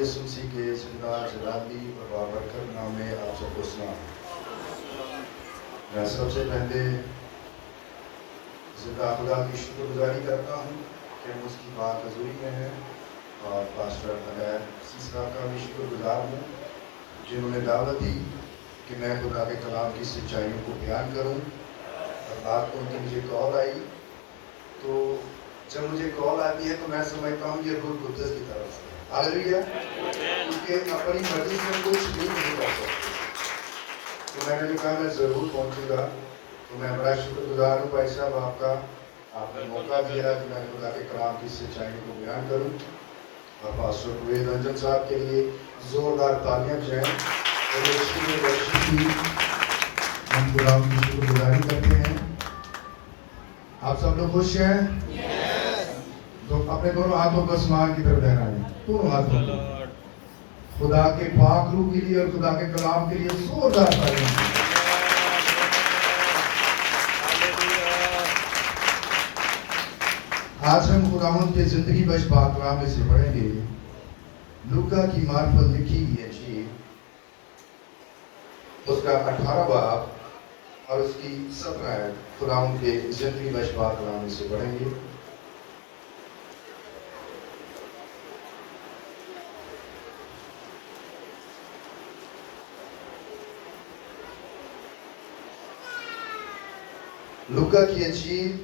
یسوع مسیح کے زندہ جلالی اور بابرکت نام میں آپ سب کو سلام۔ میں سب سے پہلے زندہ خدا کی شکر گزاری کرتا ہوں کہ ہم اس کی بات حضوری میں ہیں، اور پاسٹر علیہ سیسرا کا بھی شکر گزار ہوں جنہوں نے دعوت دی کہ میں خدا کے کلام کی سچائیوں کو بیان کروں۔ اور رات کو ان کی مجھے کال آئی، تو جب مجھے کال آتی ہے تو میں سمجھتا ہوں یہ روح القدس کی طرف سے ہاللیلویا، کیونکہ اپنی مرضی سے کچھ بھی نہیں کر سکتے۔ تو میں نے کہا میں ضرور پہنچوں گا، تو میں بڑا شکر گزار ہوں بھائی صاحب آپ نے موقع دیا کہ میں خدا کے کلام کی سچائیوں کو بیان کروں۔ اور پاسٹر پرویز رنجن صاحب کے لیے زوردار تالیاں بجائیں، اور اس کی بخشش کی ہم خدا کی شکر گزاری کرتے ہیں۔ آپ سب لوگ خوش ہیں؟ تو اپنے دونوں ہاتھوں کو آسمان کی طرف لہرائیں، دونوں ہاتھوں کو خدا کے پاک روح کے لیے اور خدا کے کلام کے لیے زوردار تالیاں۔ آج ہم خداوند کے زندگی بخش پاک کلام میں سے پڑھیں گے لوکا کی معرفت لکھی گئی انجیل، اس کا 18 باب اور اس کی 17 آیت خداوند کے زندگی بخش پاک کلام میں سے پڑھیں گے۔ لوکا کی انجیل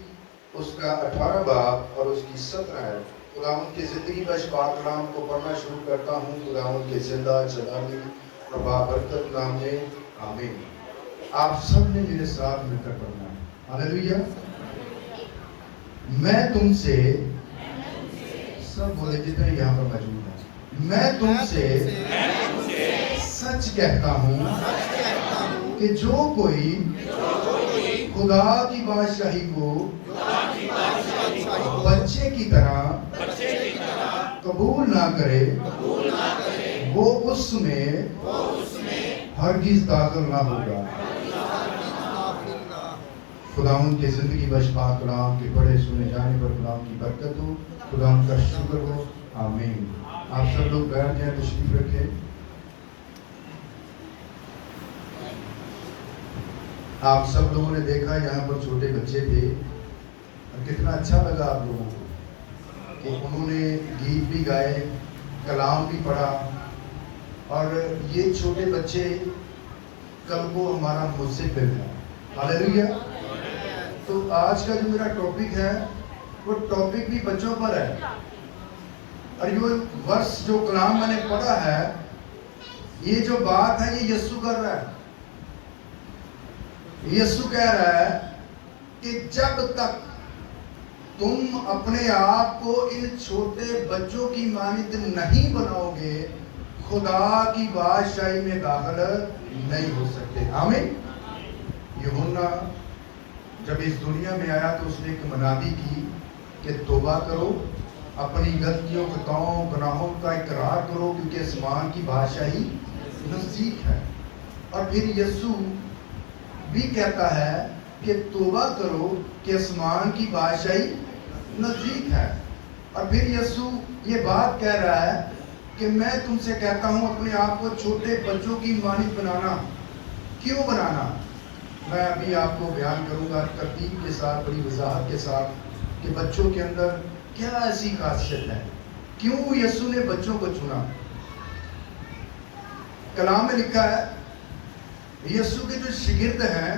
اس کا 18 باب اور اس کی 17 آیت خداوند کے زندگی بخش پاک کلام کو پڑھنا شروع کرتا ہوں خداوند کے زندہ جلالی اور بابرکت نام میں، آمین۔ آپ سب نے میرے ساتھ مل کر پڑھنا ہے، ہاللیلویا۔ میں تم سے سب بولے جتنے یہاں پر موجود ہیں، میں تم سے سچ کہتا ہوں کہ جو کوئی خدا کی بادشاہی کو بچے کی طرح قبول نہ کرے وہ اس میں ہرگز داخل نہ ہوگا۔ خداوند کے زندگی بخش پاک کلام کے پڑھے سنے جانے پر خداوند کی برکت ہو، خداوند کا شکر ہو، آمین۔ آپ سب لوگ بیٹھ جائیں، تشریف رکھیں۔ آپ سب لوگوں نے دیکھا یہاں پر چھوٹے بچے تھے، اور کتنا اچھا لگا آپ لوگوں کو کہ انہوں نے گیت بھی گائے، کلام بھی پڑھا، اور یہ چھوٹے بچے کل کو ہمارا مستقبل ہے، ہاللیلویا۔ تو آج کا جو میرا ٹاپک ہے وہ ٹاپک بھی بچوں پر ہے، اور یہ ورس جو کلام میں نے پڑھا ہے، یہ جو بات ہے یہ یسوع کر رہا ہے۔ یسوع کہہ رہا ہے کہ جب تک تم اپنے آپ کو ان چھوٹے بچوں کی مانند نہیں بناؤ گے خدا کی بادشاہی میں داخل نہیں ہو سکتے، آمین۔ یوحنا جب اس دنیا میں آیا تو اس نے ایک منادی کی کہ توبہ کرو، اپنی غلطیوں خطاؤں گناہوں کا اقرار کرو، کیونکہ آسمان کی بادشاہی نزدیک ہے۔ اور پھر یسوع بھی کہتا ہے کہ توبہ کرو کہ آسمان کی بادشاہی نزدیک ہے۔ اور پھر یسوع یہ بات کہہ رہا ہے کہ میں تم سے کہتا ہوں اپنے آپ کو چھوٹے بچوں کی مانند بنانا۔ کیوں بنانا؟ میں ابھی آپ کو بیان کروں گا ترتیب کے ساتھ، بڑی وضاحت کے ساتھ، کہ بچوں کے اندر کیا ایسی خاصیت ہے، کیوں یسوع نے بچوں کو چنا۔ کلام میں لکھا ہے یسوع کے جو شاگرد ہیں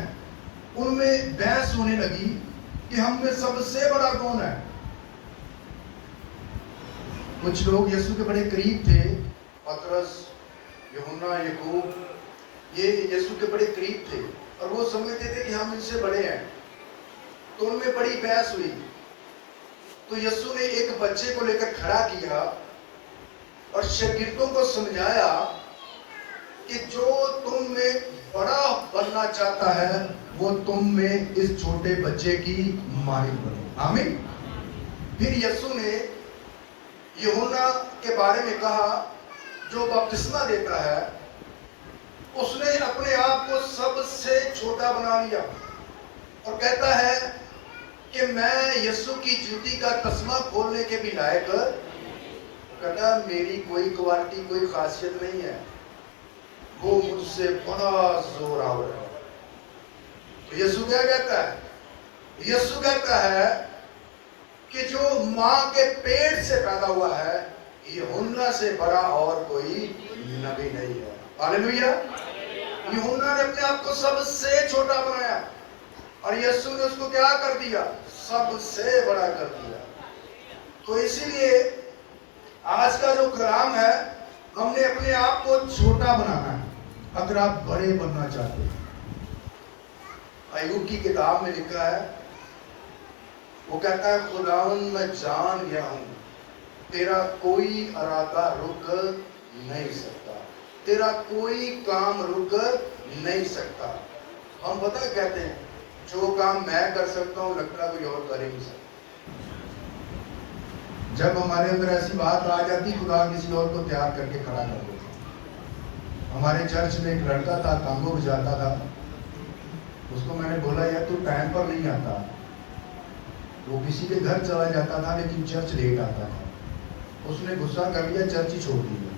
ان میں بحث ہونے لگی کہ ہم میں سب سے بڑا کون ہے۔ کچھ لوگ یسوع کے بڑے قریب تھے، پطرس، یوحنا، یعقوب، یہ یسوع کے بڑے قریب تھے اور وہ سمجھتے تھے کہ ہم ان سے بڑے ہیں، تو ان میں بڑی بحث ہوئی۔ تو یسوع نے ایک بچے کو لے کر کھڑا کیا اور شاگردوں کو سمجھایا کہ جو تم میں بڑا بننا چاہتا ہے وہ تم میں اس چھوٹے بچے کی مانند بنے، آمین۔ پھر یسوع نے یوحنا کے بارے میں کہا جو بپتسمہ دیتا ہے، اس نے اپنے آپ کو سب سے چھوٹا بنا لیا اور کہتا ہے کہ میں یسوع کی جوتی کا تسمہ کھولنے کے بھی لائق کہتا میری کوئی کوالٹی کوئی خاصیت نہیں ہے، وہ مجھ سے بڑا زور آور ہے۔ تو یسوع کیا کہتا ہے؟ یسوع کہتا ہے کہ جو ماں کے پیٹ سے پیدا ہوا ہے، یوحنا سے بڑا اور کوئی نبی نہیں ہے۔ ہاللیلویہ۔ یوحنا نے اپنے آپ کو سب سے چھوٹا بنایا اور یسوع نے اس کو کیا کر دیا؟ سب سے بڑا کر دیا۔ تو اسی لیے آج کا جو کلام ہے، ہم نے اپنے آپ کو چھوٹا بنانا ہے اگر آپ بڑے بننا چاہتے ہیں۔ ایوب کی کتاب میں لکھا ہے، وہ کہتا ہے خداوند میں جان گیا ہوں تیرا کوئی ارادہ رک نہیں سکتا، تیرا کوئی کام رک نہیں سکتا۔ ہم پتہ کہتے ہیں جو کام میں کر سکتا ہوں لگتا ہے کوئی اور کر ہی نہیں سکتا۔ جب ہمارے اندر ایسی بات آ جاتی خدا کسی اور کو تیار کر کے کھڑا کر دیتا۔ ہمارے چرچ میں ایک لڑکا تھا، کانگو بجاتا تھا۔ اس کو میں نے بولا یار تو ٹائم پر نہیں آتا، وہ کسی کے گھر چلا جاتا تھا لیکن چرچ لیٹ آتا تھا۔ اس نے غصہ کر لیا، چرچ ہی چھوڑ دیا،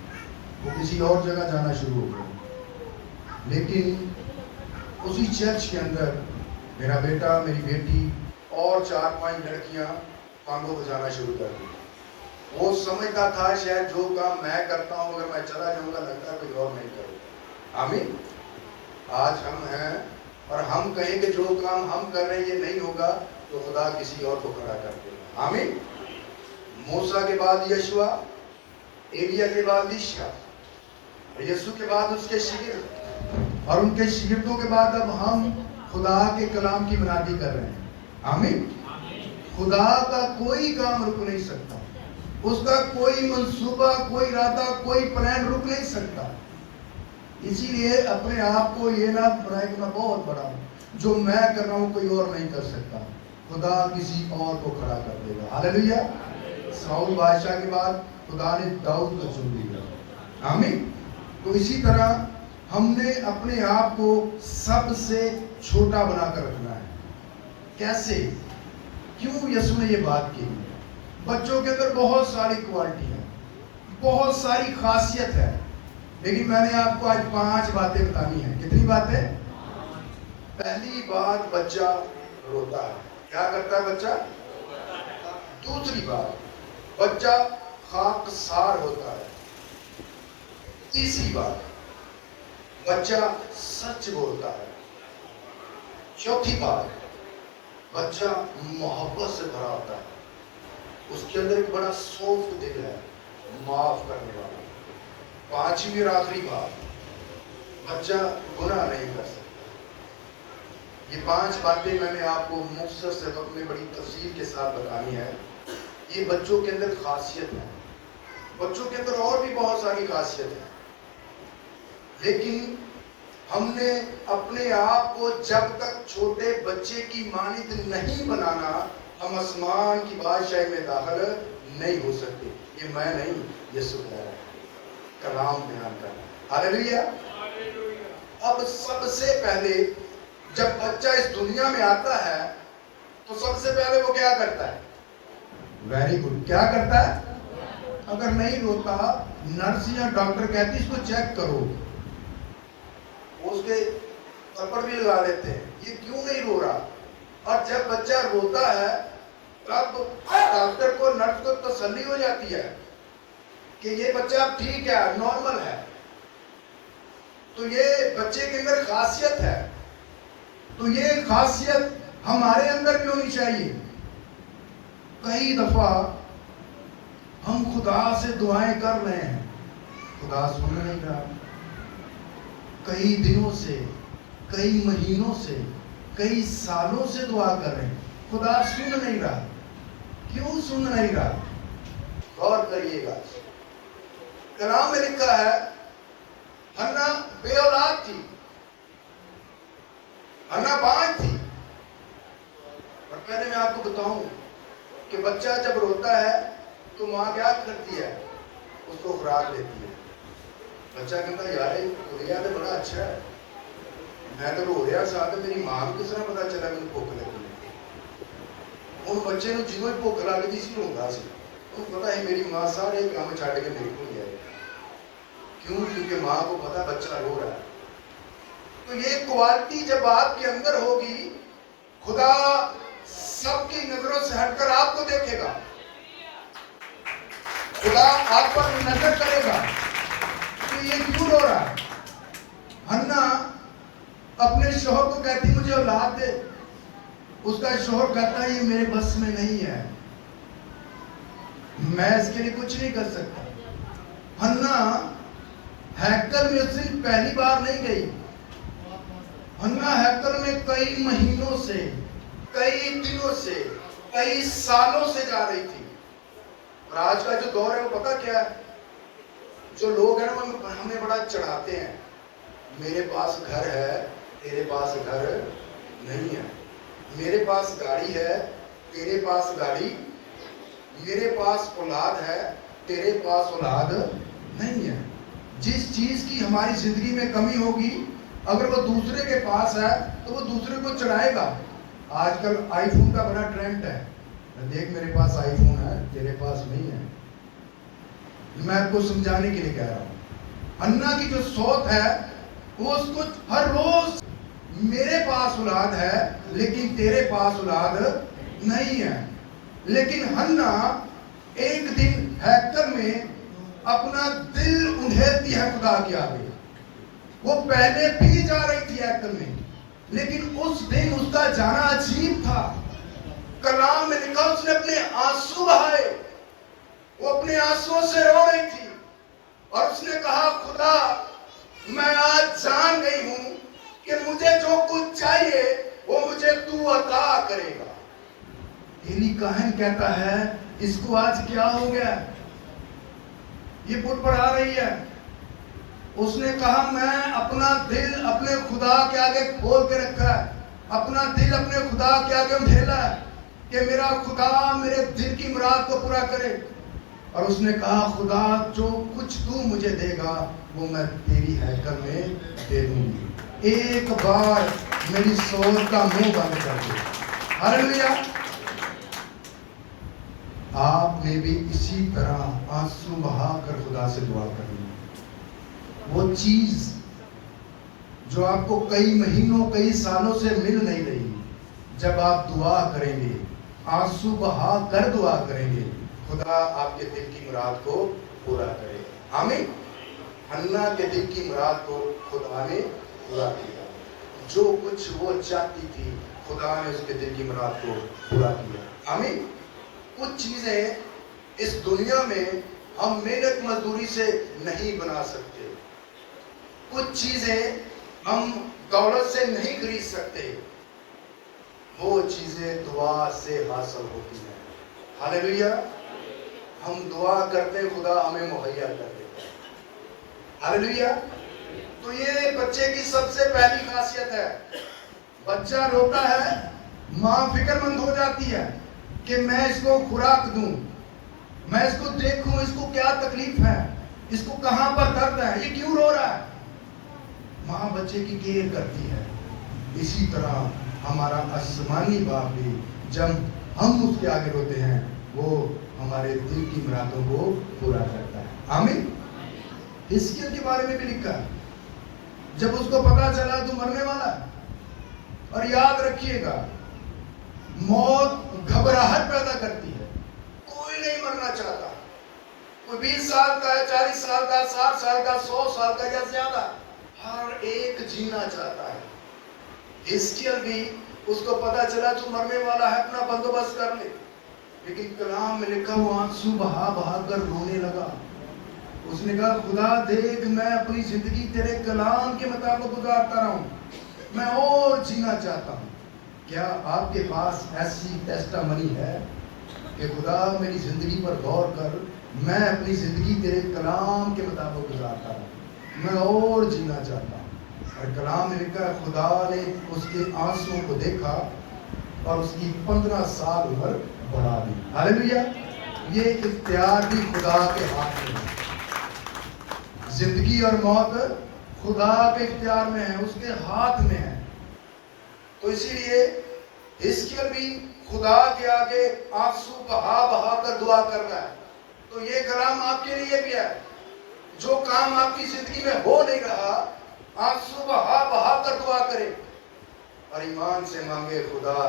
وہ کسی اور جگہ جانا شروع ہو گیا۔ لیکن اسی چرچ کے اندر میرا بیٹا، میری بیٹی اور 4-5 لڑکیاں کانگو بجانا شروع کر دی۔ وہ سمجھتا تھا شاید جو کام میں کرتا ہوں اگر میں چلا جاؤں گا لگتا ہے کوئی اور نہیں کرے گا۔ آمین۔ آج ہم ہیں اور ہم کہیں کہ جو کام ہم کر رہے ہیں یہ نہیں ہوگا تو خدا کسی اور کو کھڑا کر دے گا۔ آمین۔ موسیٰ کے بعد یشوع، ایلیا کے بعد الیشا، اور یسوع کے بعد اس کے شاگرد، اور ان کے شاگردوں کے بعد اب ہم خدا کے کلام کی منادی کر رہے ہیں۔ آمین۔ خدا کا کوئی کام رک نہیں سکتا، اس کا کوئی منصوبہ، کوئی ارادہ، کوئی پلان رک نہیں سکتا۔ اسی لیے اپنے آپ کو یہ نہ بنائے کہ میں بہت بڑا ہوں، جو میں کر رہا ہوں کوئی اور نہیں کر سکتا، خدا کسی اور کو کھڑا کر دے گا۔ ہاللیلویہ۔ ساؤل بادشاہ کے بعد خدا نے داؤد کو چن لیا۔ آمین۔ تو اسی طرح ہم نے اپنے آپ کو سب سے چھوٹا بنا کر رکھنا ہے۔ کیسے؟ کیوں یسوع نے یہ بات کی؟ بچوں کے اندر بہت ساری کوالٹی ہے، بہت ساری خاصیت ہے، لیکن میں نے آپ کو آج 5 باتیں بتانی ہیں۔ کتنی باتیں؟ پہلی بات، بچہ روتا ہے۔ کیا کرتا ہے بچہ؟ دوسری بات، بچہ خاکسار ہوتا ہے۔ تیسری بات، بچہ سچ بولتا ہے۔ چوتھی بات، بچہ محبت سے بھرا ہوتا ہے، اس کے اندر ایک بڑا سافٹ دل ہے، معاف کرنے والا۔ پانچویں اور آخری بات، بچہ گناہ نہیں کر سکتا۔ یہ 5 باتیں میں نے آپ کو مختصر سے وقت میں بڑی تفصیل کے ساتھ بتانی ہے۔ یہ بچوں کے اندر خاصیت ہے۔ بچوں کے اندر اور بھی بہت ساری خاصیت ہے، لیکن ہم نے اپنے آپ کو جب تک چھوٹے بچے کی مانند نہیں بنانا، ہم آسمان کی بادشاہی میں داخل نہیں ہو سکتے۔ یہ میں نہیں، یسوع کہہ رہا ہے، کلام بیان کر رہا ہے۔ ہاللیلویہ۔ اب سب سے پہلے جب بچہ اس دنیا میں آتا ہے تو سب سے پہلے وہ کیا کرتا ہے؟ ویری گڈ، کیا کرتا ہے؟ اگر نہیں روتا، نرس یا ڈاکٹر کہتی اس کو چیک کرو، اس کے تھپڑ بھی لگا دیتے ہیں، یہ کیوں نہیں رو رہا؟ اور جب بچہ روتا ہے تب ڈاکٹر کو، نرس کو تسلی ہو جاتی ہے کہ یہ بچہ ٹھیک ہے، نارمل ہے۔ تو یہ بچے کے اندر خاصیت ہے، تو یہ خاصیت ہمارے اندر بھی ہونی چاہیے۔ کئی دفعہ ہم خدا سے دعائیں کر رہے ہیں، خدا سن نہیں رہا۔ کئی دنوں سے، کئی مہینوں سے، کئی سالوں سے دعا کر رہے ہیں، خدا سن نہیں رہا۔ کیوں سن نہیں رہا؟ غور کریے گا، کلام میں لکھا ہے ہنا بے اولاد تھی، ہنا بانجھ تھی، اور پہلے میں آپ کو بتاؤں کہ بچہ جب روتا ہے تو ماں کیا کرتی ہے؟ اس کو خوراک دیتی ہے۔ بچہ کہتا ہے یار کھلیا تو بڑا اچھا ہے، میں تو رو رہا ساتھ، میری ماں کو کس طرح پتا چلا مجھے بھوک لگی ہے؟ ان بچے نو جدوں ہی بھوک لگتی سی روندا سی، تو پتا ہے میری ماں سارے کام چھاڑ کے میرے کو لے آئی. کیوں؟ کیونکہ ماں کو پتا بچہ رو رہا ہے. تو یہ کوالٹی جب آپ کے اندر ہوگی، خدا سب کی نظروں سے ہٹ کر آپ کو دیکھے گا. خدا آپ پر نظر کرے گا کہ یہ کیوں رو رہا ہے. حنا اپنے شوہر کو کہتی مجھے اولاد دے. اس کا شوہر کہتا ہے یہ میرے بس میں نہیں ہے، میں اس کے لیے کچھ نہیں کر سکتا. حنا ہیکل میں اس دن پہلی بار نہیں گئی. حنا ہیکل میں کئی مہینوں سے، کئی دنوں سے، کئی سالوں سے جا رہی تھی. اور آج کا جو دور ہے وہ پتا کیا ہے؟ جو لوگ ہیں وہ ہمیں بڑا چڑھاتے ہیں. میرے پاس گھر ہے، تیرے پاس گھر نہیں ہے. میرے پاس گاڑی ہے، تیرے پاس گاڑی. میرے پاس اولاد ہے، تیرے پاس اولاد نہیں ہے. جس چیز کی ہماری زندگی میں کمی ہوگی، اگر وہ دوسرے کے پاس ہے تو وہ دوسرے کو چڑھائے گا. آج کل آئی فون کا بڑا ٹرینڈ ہے. دیکھ میرے پاس آئی فون ہے، تیرے پاس نہیں ہے. میں آپ کو سمجھانے کے لیے کہہ رہا ہوں. حنا کی جو سوچ ہے وہ اس کو ہر روز میرے پاس اولاد ہے لیکن تیرے پاس اولاد نہیں ہے. لیکن حنا ایک دن ہیکل میں اپنا دل انڈھیلتی ہے خدا کے آگے. وہ پہلے بھی جا رہی تھی ہیکل میں، لیکن اس دن اس کا جانا عجیب تھا. کلام میں لکھا اس نے اپنے آنسو بہائے. وہ اپنے آنسوؤں سے رو رہی تھی اور اس نے کہا خدا میں آج جان گئی ہوں کہ مجھے جو کچھ چاہیے وہ مجھے تو عطا کرے گا. ایلی کاہن کہتا ہے اس کو آج کیا ہو گیا؟ یہ بت بڑھا رہی ہے. اس نے کہا میں اپنا دل اپنے خدا کے آگے کھول کے رکھا ہے، اپنا دل اپنے خدا کے آگے انڈھیلا ہے کہ میرا خدا میرے دل کی مراد کو پورا کرے. اور اس نے کہا خدا جو کچھ تو مجھے دے گا وہ میں تیری ہیکل میں دے دوں گی. ایک بار میری سوچ کا منہ بند کر دے. ہاللیلویا. آپ نے بھی اسی طرح آنسو بہا کر خدا سے دعا کرنی. وہ چیز جو آپ کو کئی مہینوں کئی سالوں سے مل نہیں رہی، جب آپ دعا کریں گے، آنسو بہا کر دعا کریں گے، خدا آپ کے دل کی مراد کو پورا کرے گا. آمین. حنا کے دل کی مراد کو خدا نے پورا کیا. جو کچھ وہ چاہتی تھی خدا نے اس کے دل کی مراد کو پورا کیا. آمین. کچھ چیزیں اس دنیا میں ہم محنت مزدوری سے نہیں بنا سکتے. کچھ چیزیں ہم دولت سے نہیں خرید سکتے. وہ چیزیں دعا سے حاصل ہوتی ہیں. ہاللیلویا. ہم دعا کرتے خدا ہمیں مہیا کر دیتا ہے. ہاللیلویا. تو یہ بچے کی سب سے پہلی خاصیت ہے. بچہ روتا ہے، ماں فکر مند ہو جاتی ہے کہ میں اس کو خوراک دوں، میں اس کو دیکھوں اس کو کیا تکلیف ہے، اس کو کہاں پر درد ہے، یہ کیوں رو رہا ہے. ماں بچے کی کیئر کرتی ہے. اسی طرح ہمارا آسمانی باپ بھی جب ہم اس کے آگے روتے ہیں وہ ہمارے دل کی مرادوں کو پورا کرتا ہے. آمین. حزقیل کے بارے میں بھی لکھا ہے جب اس کو پتا چلا تو مرنے والا ہے. اور یاد رکھیے گا موت گھبراہٹ پیدا کرتی ہے. کوئی نہیں مرنا چاہتا. کوئی 20 سال کا ہے، 40 سال کا، 60 سال کا، 100 سال کا یا زیادہ، ہر ایک جینا چاہتا ہے. حزقیل بھی اس کو پتا چلا تو مرنے والا ہے، اپنا بندوبست کر لے. لیکن کلام میں لکھا وہ آنسو بہا بہا کر رونے لگا. اس نے کہا خدا دیکھ میں اپنی زندگی تیرے کلام کے مطابق گزارتا رہا ہوں، میں اور جینا چاہتا ہوں. کیا آپ کے پاس ایسی ٹیسٹامنی ہے کہ خدا میری زندگی پر غور کر، میں اپنی زندگی تیرے کلام کے مطابق گزارتا ہوں، میں اور جینا چاہتا ہوں. اور کلام میں لکھا ہے خدا نے اس کے آنسوؤں کو دیکھا اور اس کی 15 سال عمر بڑھا دی. ہاللیلویا. یہ اختیار بھی خدا کے ہاتھ میں ہے. زندگی اور موت خدا کے اختیار میں ہے، اس کے ہاتھ میں ہے. تو اسی لیے حزقیل بھی خدا کے آگے آنسو بہا بہا کر دعا کر رہا ہے. تو یہ کلام آپ کے لیے بھی ہے. جو کام آپ کی زندگی میں ہو نہیں رہا، آنسو بہا بہا کر دعا کرے اور ایمان سے مانگے، خدا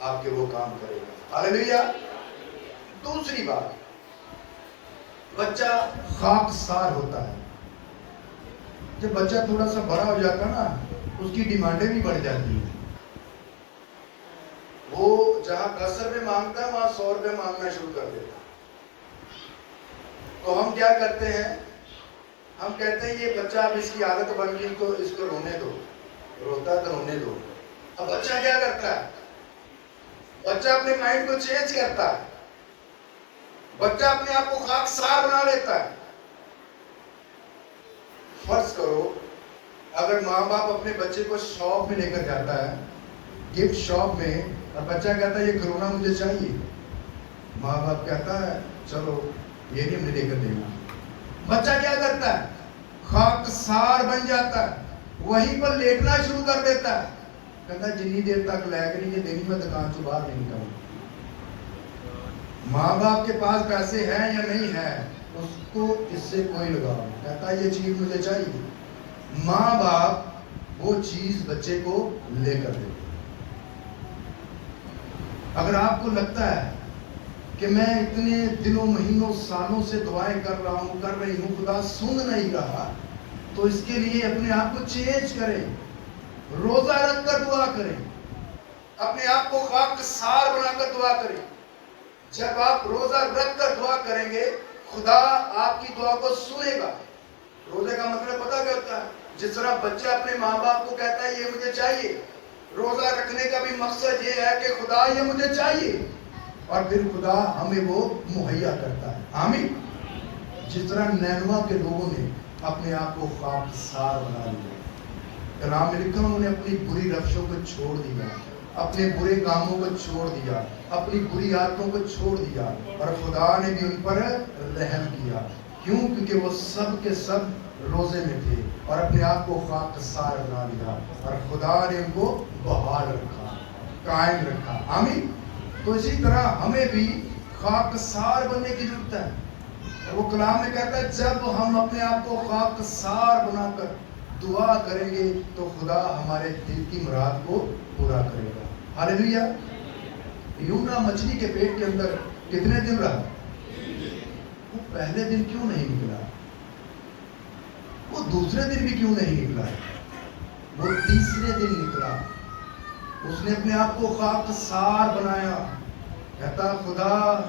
آپ کے وہ کام کرے گا. ہاللیلویا. دوسری بات، بچہ خاکسار ہوتا ہے. جب بچہ تھوڑا سا بڑا ہو جاتا نا، اس کی ڈیمانڈیں بھی بڑھ جاتی ہیں. وہ جہاں 10 روپے مانگتا ہے وہاں 100 روپے مانگنا شروع کر دیتا. تو ہم کیا کرتے ہیں؟ ہم کہتے ہیں یہ بچہ اب اس کی عادت بن گئی تو اس کو رونے دو. روتا تو رونے دو. اب بچہ کیا کرتا ہے؟ بچہ اپنے مائنڈ کو چینج کرتا ہے. بچہ اپنے آپ کو خاکسار بنا لیتا ہے. فرض کرو اگر ماں باپ اپنے بچے کو شاپ میں لے کر جاتا ہے، گفٹ شاپ میں، اور بچہ کہتا ہے یہ کھلونا مجھے چاہیے. ماں باپ کہتا ہے چلو یہ نہیں ہمیں لے کر دینا. بچہ کیا کرتا ہے؟ خاکسار بن جاتا ہے. وہیں پر لیٹنا شروع کر دیتا ہے. کہتا ہے جتنی دیر تک لے کے نہیں دینی میں دکان سے باہر نہیں نکلوں. ماں باپ کے پاس پیسے ہیں یا نہیں ہے، اس کو اس سے کوئی لگاؤ. کہتا ہے یہ چیز مجھے چاہیے. ماں باپ وہ چیز بچے کو لے کر دیتے. اگر آپ کو لگتا ہے کہ میں اتنے دنوں مہینوں سالوں سے دعائیں کر رہی ہوں، خدا سن نہیں رہا، تو اس کے لیے اپنے آپ کو چینج کریں. روزہ رکھ کر دعا کریں. اپنے آپ کو خاکسار بنا کر دعا کریں. جب آپ روزہ رکھ کر دعا کریں گے، خدا آپ کی دعا کو سنے گا. روزے کا مطلب پتہ کیا ہوتا ہے؟ جس طرح بچہ اپنے ماں باپ کو کہتا ہے یہ مجھے چاہیے، روزہ رکھنے کا بھی مقصد یہ ہے کہ خدا یہ مجھے چاہیے، اور پھر خدا ہمیں وہ مہیا کرتا ہے. آمین. جس طرح نینوا کے لوگوں نے اپنے آپ کو خاکسار بنا لیا. کلام میں لکھا انہوں نے اپنی بری روشوں کو چھوڑ دیا، اپنے برے کاموں کو چھوڑ دیا، اپنی بری عادتوں کو چھوڑ دیا، اور خدا نے بھی ان پر رحم کیا. کیوں؟ کیونکہ وہ سب کے سب روزے میں تھے اور اپنے آپ کو خاکسار بنا لیا، اور خدا نے ان کو بحال رکھا، قائم رکھا. آمین. تو اسی طرح ہمیں بھی خاکسار بننے کی ضرورت ہے. اور وہ کلام میں کہتا ہے جب ہم اپنے آپ کو خاکسار بنا کر دعا کریں گے تو خدا ہمارے دل کی مراد کو پورا کرے گا. ہاللیلویا. یونا مچھلی کے پیٹ کے اندر کتنے دن رہا؟ وہ پہلے دن کیوں نہیں نکلا؟ وہ دوسرے دن بھی کیوں نہیں نکلا؟ وہ تیسرے دن نکلا. اس نے اپنے آپ کو خاکسار بنایا. کہتا خدا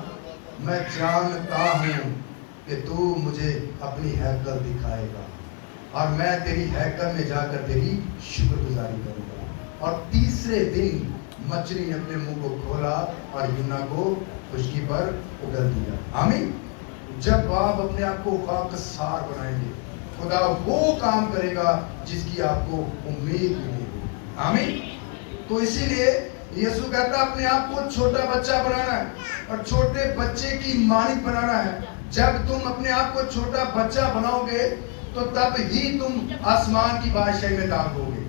میں جانتا ہوں کہ تو مجھے اپنی ہیکل دکھائے گا، اور میں تیری ہیکل میں جا کر تیری شکر گزاری کروں گا. اور تیسرے دن مچھلی نے اپنے منہ کو کھولا اور یونا کو خشکی پر اگل دیا. آمین. جب آپ اپنے آپ کو خاکسار بنائیں گے، خدا وہ کام کرے گا جس کی آپ کو امید نہیں ہوگی. آمین. تو اسی لیے یسوع کہتا ہے اپنے آپ کو چھوٹا بچہ بنانا ہے اور چھوٹے بچے کی مانند بنانا ہے. جب تم اپنے آپ کو چھوٹا بچہ بناؤ گے تو تب ہی تم آسمان کی بادشاہی میں داخل ہوگے.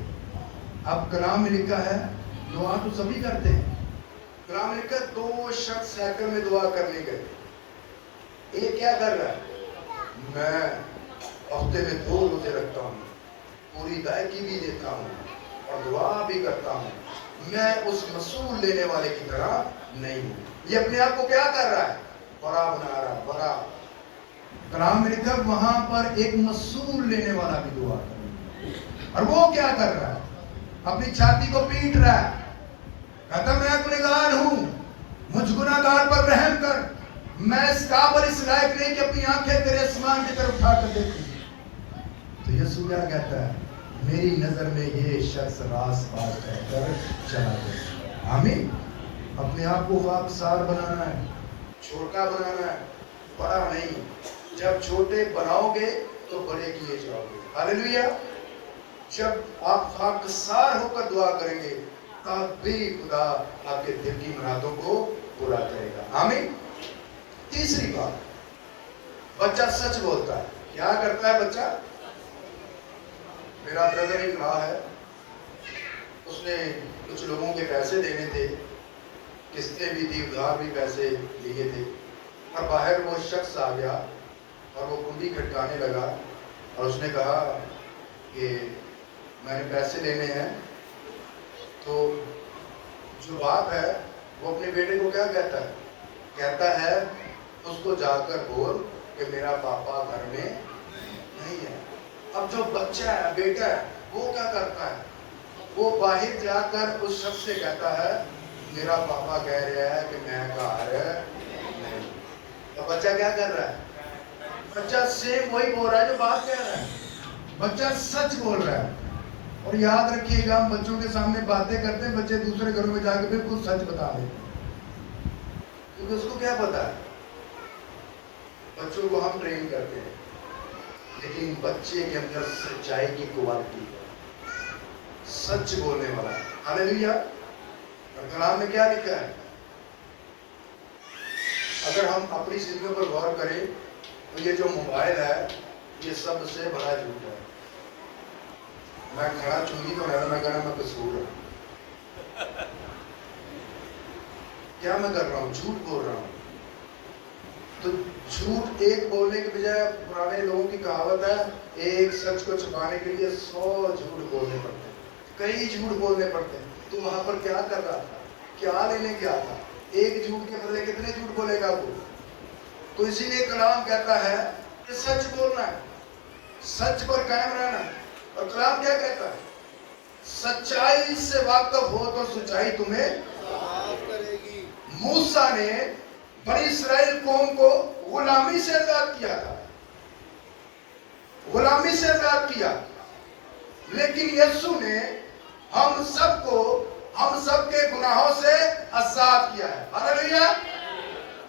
اب کلام میں لکھا ہے دعا تو سبھی کرتے ہیں. کلام میں لکھا 2 شخص سائیکل میں دعا کرنے گئے. ایک کیا کر رہا ہے؟ میں ہفتے میں 2 روزے رکھتا ہوں، پوری ادائیگی بھی دیتا ہوں اور دعا بھی کرتا ہوں. میں اس مسئول لینے والے کی طرح نہیں ہوں. یہ اپنے آپ کو کیا کر رہا ہے؟ بڑا بنا رہا ہے. بڑا. کلام میں لکھا وہاں پر ایک مسئول لینے والا بھی دعا کر رہا ہے، اور وہ کیا کر رہا ہے؟ اپنی چھاتی کو پیٹ رہا ہے. کہتا میں گنہگار ہوں، مجھ گنہگار پر رحم کر. میں اس قابل اس لائق نہیں کہ اپنی آنکھیں تیرے آسمان کی طرف اٹھا کر دیکھوں. تو یسوع کیا کہتا ہے؟ میری نظر میں یہ شخص راست بات کہہ کر چلا گیا. آمین. اپنے آپ کو خاکسار بنانا ہے، چھوٹا بنانا ہے، بڑا نہیں. جب چھوٹے بناؤ گے تو بڑے کیے جاؤ گے. ہاللیلویا. جب آپ خاکسار ہو کر دعا کریں گے تب بھی خدا آپ کے دل کی مرادوں کو پورا کرے گا. آمین. تیسری بات، بچہ سچ بولتا ہے. کیا کرتا ہے بچہ؟ میرا بردر ایک رہا ہے، اس نے کچھ لوگوں کے پیسے دینے تھے، قسطیں بھی تھی، ادھار بھی پیسے لیے تھے. اور باہر وہ شخص آ گیا اور وہ کنڈی کھٹکانے لگا اور اس نے کہا کہ میں نے پیسے لینے ہیں. تو جو باپ ہے وہ اپنے بیٹے کو کیا کہتا ہے؟ کہتا ہے اس کو جا کر بول کہ میرا پاپا گھر میں نہیں ہے. اب جو بچہ ہے، بیٹا ہے، وہ کیا کرتا ہے؟ وہ باہر جا کر اس شخص سے کہتا ہے میرا پاپا کہہ رہا ہے کہ میں گھر نہیں. اب بچہ کیا کر رہا ہے؟ بچہ سیم وہی بول رہا ہے جو باپ کہہ رہا ہے. بچہ سچ بول رہا ہے. اور یاد رکھیے گا، ہم بچوں کے سامنے باتیں کرتے ہیں، بچے دوسرے گھروں میں جا کے بالکل سچ بتا دیتے ہیں، کیونکہ اس کو کیا پتا ہے. بچوں کو ہم ٹرین کرتے ہیں، لیکن بچے کے اندر سچائی کی کوالٹی ہے، سچ بولنے والا ہے. ہاللیلویا. اور کلام میں کیا لکھا ہے؟ اگر ہم اپنی زندگیوں پر غور کریں تو یہ جو موبائل ہے یہ سب سے بڑا جھوٹ ہے. میں کھڑا چنگی تو رہا، میں کہنا میں قصور ہوں. کیا میں کر رہا ہوں؟ جھوٹ بول رہا ہوں. تو جھوٹ ایک بولنے کے بجائے پرانے لوگوں کی کہاوت ہے ایک سچ کو چھپانے کے لیے 100 جھوٹ بولنے پڑتے ہیں، کئی جھوٹ بولنے پڑتے ہیں. تو وہاں پر کیا کر رہا تھا؟ کیا لینے گیا تھا؟ ایک جھوٹ کے بدلے کتنے جھوٹ بولے گا وہ؟ تو اسی لیے کلام کہتا ہے کہ سچ بولنا ہے، سچ پر قائم رہنا. اور کلام کیا کہتا ہے؟ سچائی سے واقف ہو تو سچائی تمہیں آزاد کرے گی. موسیٰ نے بنی اسرائیل قوم کو غلامی سے آزاد کیا تھا، غلامی سے آزاد کیا. لیکن یسوع نے ہم سب کے گناہوں سے آزاد کیا ہے. ہاللیلویا.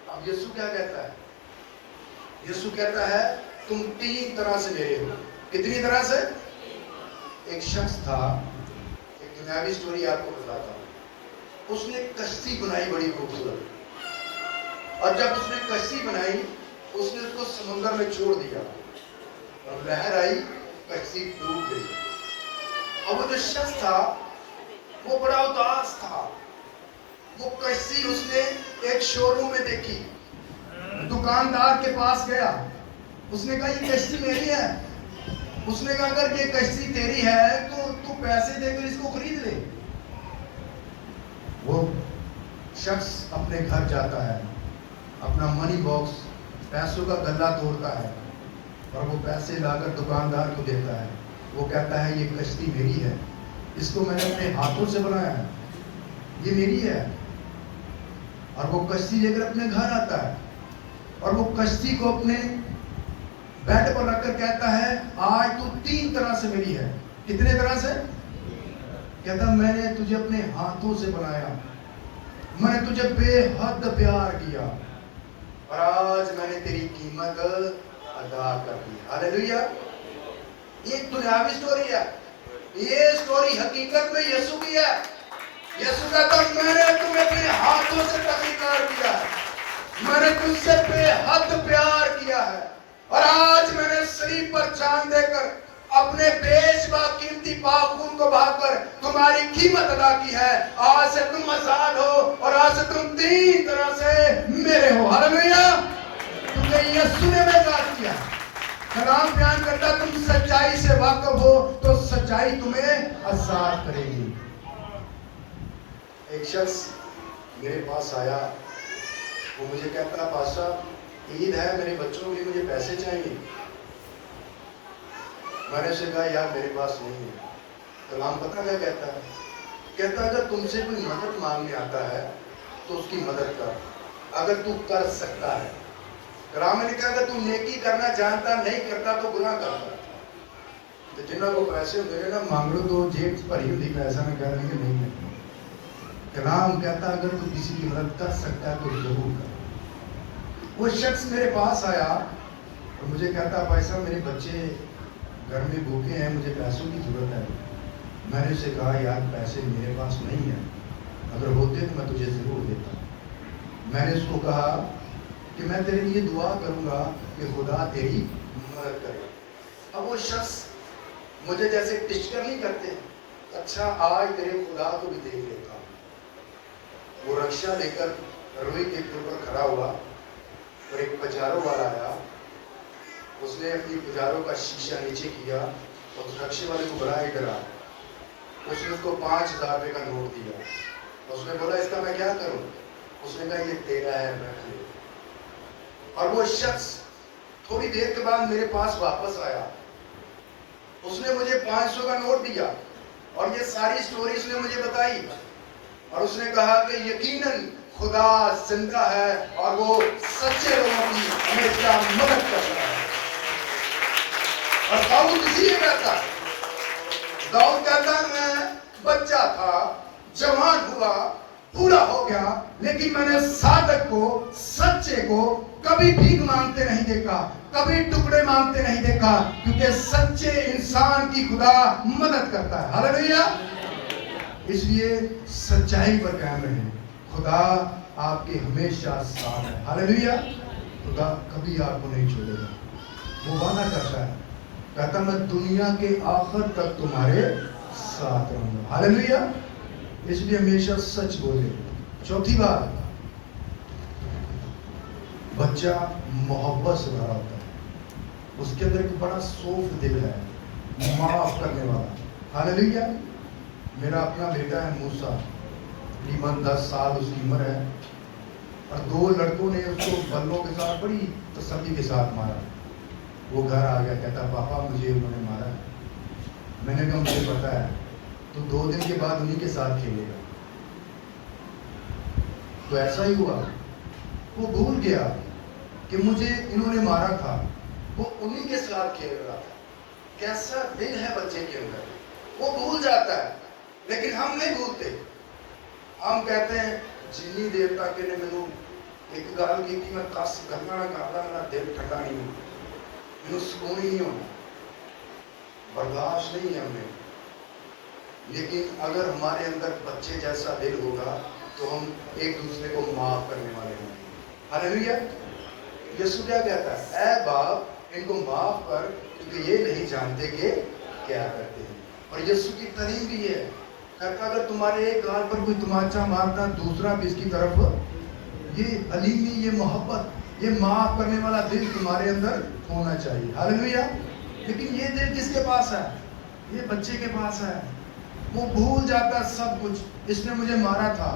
اب یسوع کیا کہتا ہے؟ یسوع کہتا ہے تم 3 طرح سے میرے ہو. کتنی طرح سے؟ ایک شخص تھا، ایک دنیاوی سٹوری آپ کو بتاتا ہوں. اس نے کشتی بنائی بڑی خوبصورت، اور جب اس نے کشتی بنائی اس نے اس کو سمندر میں چھوڑ دیا اور لہر آئی، کشتی ڈوب گئی. اور وہ جو شخص تھا وہ بڑا اداس تھا. وہ کشتی اس نے ایک شو روم میں دیکھی، دکاندار کے پاس گیا، اس نے کہا یہ کشتی میری ہے. اس نے کہا اگر یہ کشتی تیری ہے تو پیسے دے کر اس کو خرید لے. وہ شخص اپنے گھر جاتا ہے، اپنا منی باکس، پیسوں کا گلہ توڑتا ہے اور وہ پیسے لا کر دکاندار کو دیتا ہے. وہ کہتا ہے یہ کشتی میری ہے، اس کو میں نے اپنے ہاتھوں سے بنایا ہے، یہ میری ہے. اور وہ کشتی لے کر اپنے گھر آتا ہے اور وہ کشتی کو اپنے بیڈ پر رکھ کر کہتا ہے آج تو 3 طرح سے میری ہے. کتنے طرح سے؟ کہتا میں نے تجھے اپنے ہاتھوں سے بنایا، میں نے تجھے بے حد پیار کیا اور آج میں نے تیری قیمت ادا کر دی. ہاللیلویا. یہ دنیاوی سٹوری ہے، یہ سٹوری حقیقت میں یسوع کی ہے. یسوع کہتا میں نے تمہیں اپنے ہاتھوں سے تخلیق کیا ہے، میں نے تجھ سے بے حد پیار کیا ہے اور آج میں نے صلیب پر جان دے کر اپنے بیش با قیمتی پاک خون کو بہا کر تمہاری قیمت ادا کی ہے. آج سے تم آزاد ہو اور آج سے تم 3 طرح سے میرے ہو. ہاللیلویا. تمہیں یسوع نے آزاد کیا. کلام بیان کرتا تم سچائی سے واقف ہو تو سچائی تمہیں آزاد کرے گی. ایک شخص میرے پاس آیا، وہ مجھے کہتا پاسٹر عید ہے، میرے بچوں کے لیے مجھے پیسے چاہیے. میں نے اسے کہا یار میرے پاس نہیں ہے. کلام پتہ کیا کہتا ہے؟ کہتا اگر تم سے کوئی مدد مانگنے آتا ہے تو اس کی مدد کر، اگر تو کر سکتا ہے. کلام میں لکھا اگر تو نیکی کرنا جانتا نہیں کرتا تو گناہ کرتا. تو جنہوں کو پیسے میرے نا مانگ لو تو جیب بھری ہوتی پیسہ میں کہہ رہے کہ نہیں ہے. کلام کہتا اگر تو کسی کی مدد کر سکتا ہے تو ضرور کر. وہ شخص میرے پاس آیا اور مجھے کہتا بھائی صاحب میرے بچے گھر میں بھوکے ہیں، مجھے پیسوں کی ضرورت ہے. میں نے اسے کہا یار پیسے میرے پاس نہیں ہیں، اگر ہوتے تو میں تجھے ضرور دیتا. میں نے اس کو کہا کہ میں تیرے لیے دعا کروں گا کہ خدا تیری مدد کرے. اب وہ شخص مجھے جیسے ٹچکر نہیں کرتے، اچھا آج تیرے خدا کو بھی دیکھ لیتا ہوں. وہ رکشہ لے کر روئی کے پل پر کھڑا ہوا اور ایک پجاروں والا آیا، اس نے اپنی پجاروں کا شیشہ نیچے کیا اور رکشے والے کو بڑا ہی ڈرا. اس نے اس کو 5,000 روپے کا نوٹ دیا. اس نے بولا اس کا میں کیا کروں؟ اس نے کہا یہ تیرا ہے، رکھ لے. اور وہ شخص تھوڑی دیر کے بعد میرے پاس واپس آیا. اس نے مجھے 500 کا نوٹ دیا اور یہ ساری سٹوری اس نے مجھے بتائی. اور اس نے کہا کہ یقیناً خدا زندہ ہے اور وہ سچے لوگوں کی ہمیشہ مدد کرتا ہے. اور داؤد اسی لیے کہتا ہے، داؤد کہتا ہے میں بچہ تھا، جوان ہوا، بوڑھا ہو گیا، لیکن میں نے صادق کو، سچے کو کبھی بھیک مانگتے نہیں دیکھا، کبھی ٹکڑے مانگتے نہیں دیکھا، کیونکہ سچے انسان کی خدا مدد کرتا ہے. ہاللیلویا. اس لیے سچائی پر قائم رہیں، خدا آپ کے ہمیشہ ساتھ ہے. ہاللیلویا. خدا کبھی آپ کو نہیں چھوڑے گا. وہ وعدہ کرتا ہے، کہتا میں دنیا کے آخر تک تمہارے ساتھ رہوں گا. ہاللیلویا. اس لیے ہمیشہ سچ بولے. چوتھی بات، بچہ محبت سے بھرا ہوتا ہے. اس کے اندر ایک بڑا سوفٹ دل ہے، معاف کرنے والا. ہاللیلویا. میرا اپنا بیٹا ہے موسیٰ، تقریباً 10 سال اس کی عمر ہے، اور 2 لڑکوں نے اس کو بلوں کے ساتھ بڑی تسلی کے ساتھ مارا. وہ گھر آ گیا، کہتا پاپا مجھے انہوں نے مارا ہے. میں نے کہا مجھے پتا ہے، تو 2 دن کے بعد انہی کے ساتھ کھیلے گا. تو ایسا ہی ہوا، وہ بھول گیا کہ مجھے انہوں نے مارا تھا، وہ انہی کے ساتھ کھیل رہا تھا. کیسا دل ہے بچے کے اندر، وہ بھول جاتا ہے. لیکن ہم نہیں بھولتے. ہم کہتے ہیں جنی دیر تک نے مینوں ایک گل کی میں 10 گلاں نہ کردا میرا دل ٹھنڈا نہیں ہوتا، مینوں سکون ہی نہیں ہوتا، برداشت نہیں ہے ہمیں. لیکن اگر ہمارے اندر بچے جیسا دل ہوگا تو ہم ایک دوسرے کو معاف کرنے والے ہوں گے. ہاللیلویا. یسوع کیا کہتا ہے؟ اے باپ ان کو معاف کر کیونکہ یہ نہیں جانتے کہ کیا کرتے ہیں. اور یسوع کی تعلیم بھی ہے، کہتا اگر تمہارے ایک گال پر کوئی تماچا مارتا دوسرا بھی اس کی طرف. یہ علیمی، یہ محبت، یہ معاف کرنے والا دل تمہارے اندر ہونا چاہیے. ہاللیلویا. لیکن یہ دل کس کے پاس ہے؟ یہ بچے کے پاس ہے. وہ بھول جاتا سب کچھ. اس نے مجھے مارا تھا،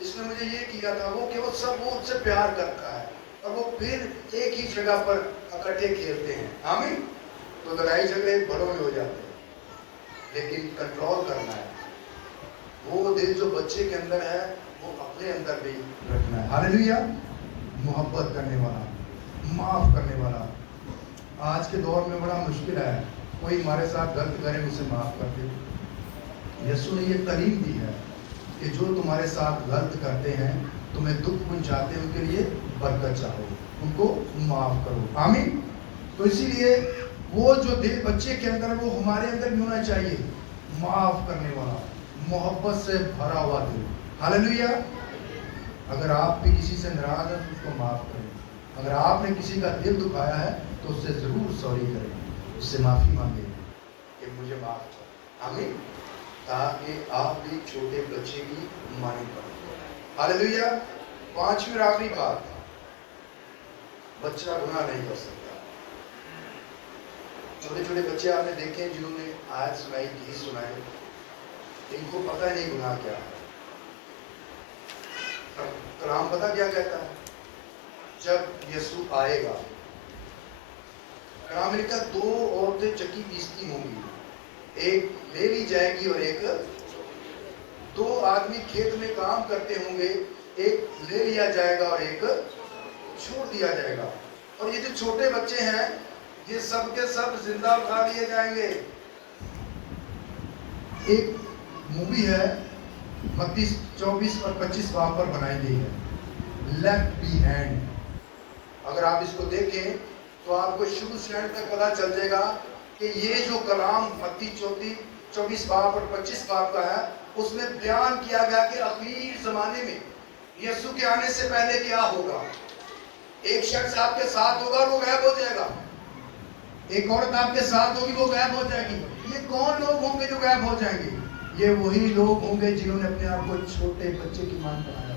اس نے مجھے یہ کیا تھا، وہ کہ وہ سب وہ اس سے پیار کرتا ہے اور وہ پھر ایک ہی جگہ پر اکٹھے کھیلتے ہیں. آمین. تو لڑائی جھگڑے بڑوں میں ہو جاتے ہیں، لیکن کنٹرول کرنا ہے. وہ دل جو بچے کے اندر ہے وہ اپنے اندر بھی رکھنا ہے. ہاللیلویا. محبت کرنے والا، معاف کرنے والا. آج کے دور میں بڑا مشکل ہے، کوئی ہمارے ساتھ غلط کرے اسے معاف کر دے. یسوع نے یہ تعلیم دی ہے کہ جو تمہارے ساتھ غلط کرتے ہیں، تمہیں دکھ پہنچاتے ہیں، ان کے لیے برکت چاہو، ان کو معاف کرو. آمین. تو اسی لیے وہ جو دل بچے کے اندر وہ ہمارے اندر بھی ہونا چاہیے، معاف کرنے والا، محبت سے بھرا ہوا دل. ہاللیلویا. اگر آپ بھی کسی سے ناراض ہیں تو اس کو معاف کریں. اگر آپ نے کسی کا دل دکھایا ہے تو اس سے ضرور سوری کریں، اس سے معافی مانگیں کہ مجھے معاف کرو. آمین. تاکہ آپ بھی چھوٹے بچے کی مانند بنیں. ہاللیلویا. 5ویں اور آخری بات، بچہ گناہ نہیں کر سکتا. چھوٹے چھوٹے بچے آپ نے دیکھے جنہوں نے آیت سنائی، گیت سنائے، ان کو پتہ نہیں گناہ کیا ہے. کلام پتہ کیا کہتا ہے؟ جب یسوع آئے گا، کلام لکھا 2 عورتیں چکی پیستی ہوں گی، ایک لے لی جائے گی اور ایک 2 آدمی کھیت میں کام کرتے ہوں گے، ایک لے لیا جائے گا اور ایک چھوڑ دیا جائے گا. اور یہ جو چھوٹے بچے ہیں یہ سب کے سب زندہ اٹھا لیے جائیں گے. ایک مووی ہے متی 24 اور 25 باب پر بنائی گئی ہے، لیفٹ بی ہینڈ. اگر آپ اس کو دیکھیں تو آپ کو شروع سے اینڈ تک پتہ چل جائے گا کہ یہ جو کلام متی 24 باب اور 25 باب کا ہے، اس میں بیان کیا گیا کہ اخیر زمانے میں یسوع کے آنے سے پہلے کیا ہوگا. ایک شخص آپ کے ساتھ ہوگا اور وہ غائب ہو جائے گا. ایک عورت آپ کے ساتھ ہوگی، وہ غائب ہو جائے گی. یہ کون لوگ ہوں گے جو غائب ہو جائیں گے؟ یہ وہی لوگ ہوں گے جنہوں نے اپنے آپ کو چھوٹے بچے کی مان بنایا.